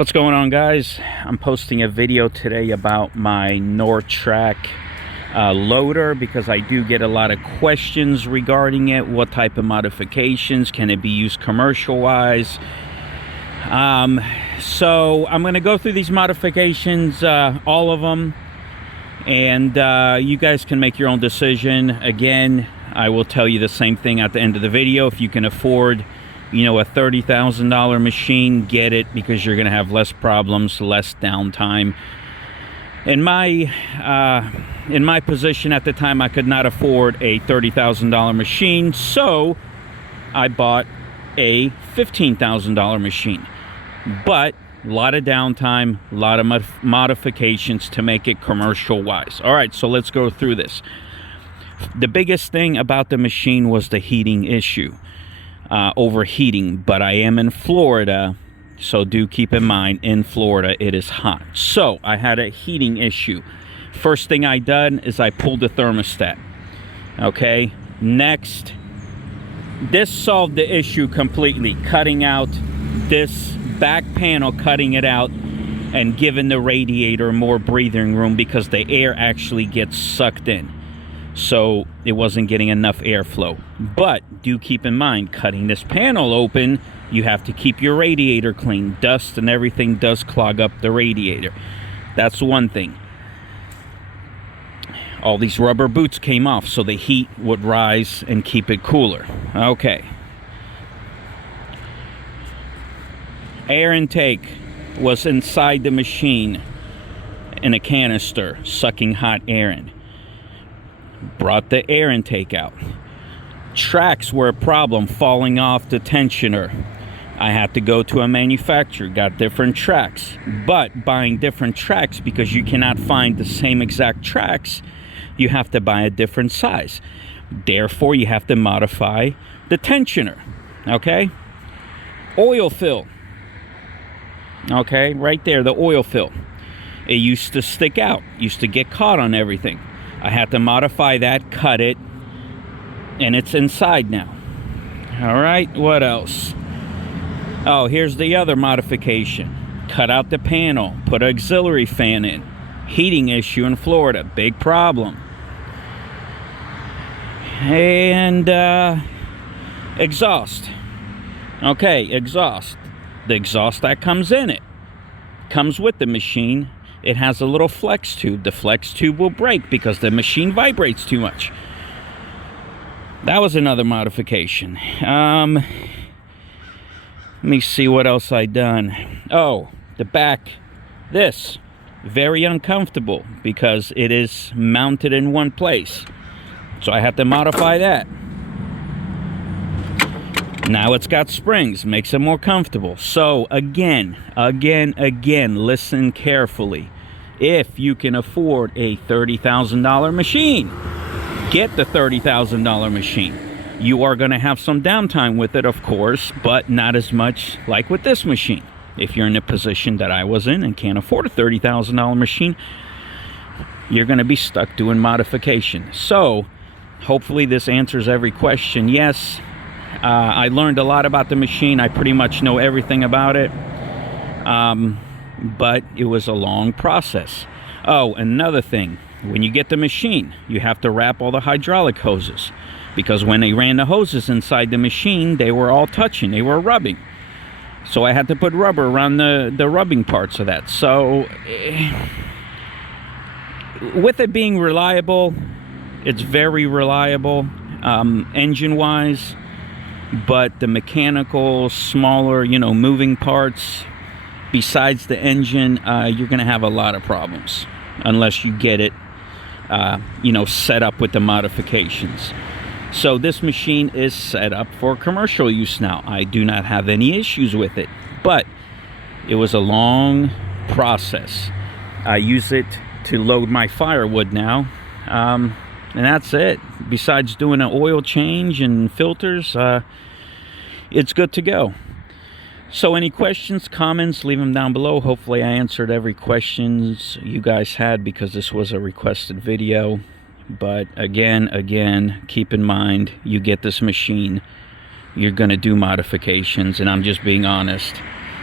What's going on, guys? I'm posting a video today about my nortrac loader because I do get a lot of questions regarding it. What type of modifications can it be used commercial wise? So I'm going to go through these modifications, all of them, and you guys can make your own decision. Again, I will tell you the same thing at the end of the video. If you can afford, you know, a $30,000 machine, get it, because you're going to have less problems, less downtime. In my position at the time, I could not afford a $30,000 machine, so I bought a $15,000 machine. But a lot of downtime, a lot of modifications to make it commercial wise. All right, so let's go through this. The biggest thing about the machine was the heating issue. Overheating, but I am in Florida, so do keep in mind, in Florida it is hot. So I had a heating issue. First thing I done is I pulled the thermostat. Okay, next, this solved the issue completely, cutting out this back panel, cutting it out and giving the radiator more breathing room, because the air actually gets sucked in, so it wasn't getting enough airflow. But do keep in mind, cutting this panel open, you have to keep your radiator clean. Dust and everything does clog up the radiator. That's one thing. All these rubber boots came off, so the heat would rise and keep it cooler. Okay. Air intake was inside the machine in a canister, sucking hot air in. Brought the air intake out. Tracks were a problem, falling off the tensioner. I had to go to a manufacturer, got different tracks. But buying different tracks, because you cannot find the same exact tracks, you have to buy a different size. Therefore, you have to modify the tensioner. Okay? Oil fill. Okay, right there, the oil fill. It used to stick out, used to get caught on everything. I had to modify that, cut it, and it's inside now. All right, what else? Oh, here's the other modification. Cut out the panel, put an auxiliary fan in. Heating issue in Florida, big problem. And exhaust. Okay, exhaust. The exhaust that comes in it comes with the machine. It has a little flex tube. The flex tube will break because the machine vibrates too much. That was another modification. Let me see what else I done. Oh, the back. This, very uncomfortable because it is mounted in one place. So I had to modify that. Now it's got springs, makes it more comfortable. So again, listen carefully. If you can afford a $30,000 machine, get the $30,000 machine. You are going to have some downtime with it, of course, but not as much like with this machine. If you're in a position that I was in and can't afford a $30,000 machine, you're going to be stuck doing modification. So hopefully this answers every question. Yes, I learned a lot about the machine. I pretty much know everything about it. But it was a long process. Oh, another thing. When you get the machine, you have to wrap all the hydraulic hoses. Because when they ran the hoses inside the machine, they were all touching. They were rubbing. So I had to put rubber around the rubbing parts of that. So, with it being reliable, it's very reliable, engine-wise. But the mechanical, smaller, you know, moving parts, besides the engine, you're going to have a lot of problems unless you get it, you know, set up with the modifications. So this machine is set up for commercial use now. I do not have any issues with it, but it was a long process. I use it to load my firewood now, and that's it. Besides doing an oil change and filters, it's good to go. So any questions, comments, leave them down below. Hopefully I answered every questions you guys had, because this was a requested video. But again, keep in mind, you get this machine, you're going to do modifications, and I'm just being honest.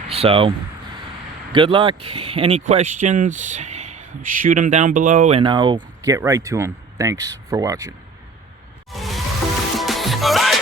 So Good luck. Any questions, shoot them down below and I'll get right to them. Thanks for watching. All right.